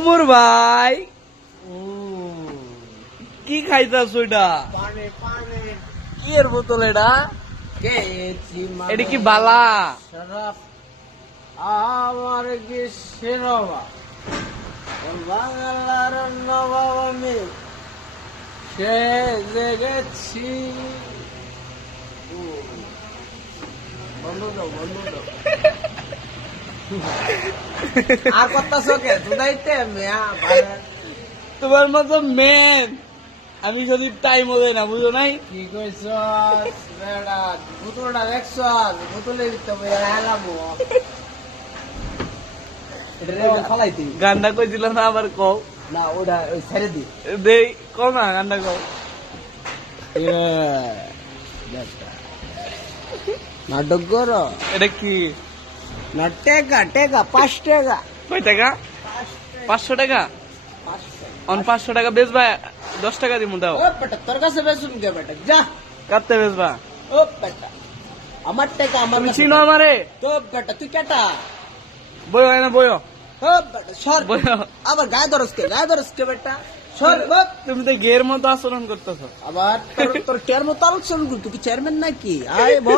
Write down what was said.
উমর ভাই কি খাইতাছ ওইটা? পানি পানি কি এর বোতল এটা? খেয়েছি এটা কি বালা? শরাব আমার কি শিরোবা বাংলার নবাব আমি সে জেগেছি বন্ধ দাও আর কথা শোকে দুদাইতে মেয়া তোমার মতো মেন আমি যদি টাইম হলে না, বুঝো নাই? কি কইছ বেড়া বোতলটা দেখছ বোতলে দিতে হেলামো এটা ফালাইতি গান্ডা কইছিল না, আবার কও। না ওটা ওই ছেড়ে দি দেই কও না, গান্ডা কও। নাটক করো এটা কি? না টেকা টেকা 5 টাকা কয় টাকা? 500 টাকা। অন 500 টাকা বেচবা, 10 টাকা দিমু দাও। ও বেটা তোর কাছে বেসুন কে বেটা যা কাটতে বেচবা? ও বেটা আমার টাকা আমার তুমি কাছে চিনো আমারে? তো বেটা তুই কেটা বইও না বইও ও বেটা সর বইও। আবার গায়ে ধরস কে বেটা সর তুমি তো গের মতো আচরণ করতেছো। আবার তোর তোর চেয়ার মতো আলোচনা তুই কি চেয়ারম্যান নাকি আয় ভ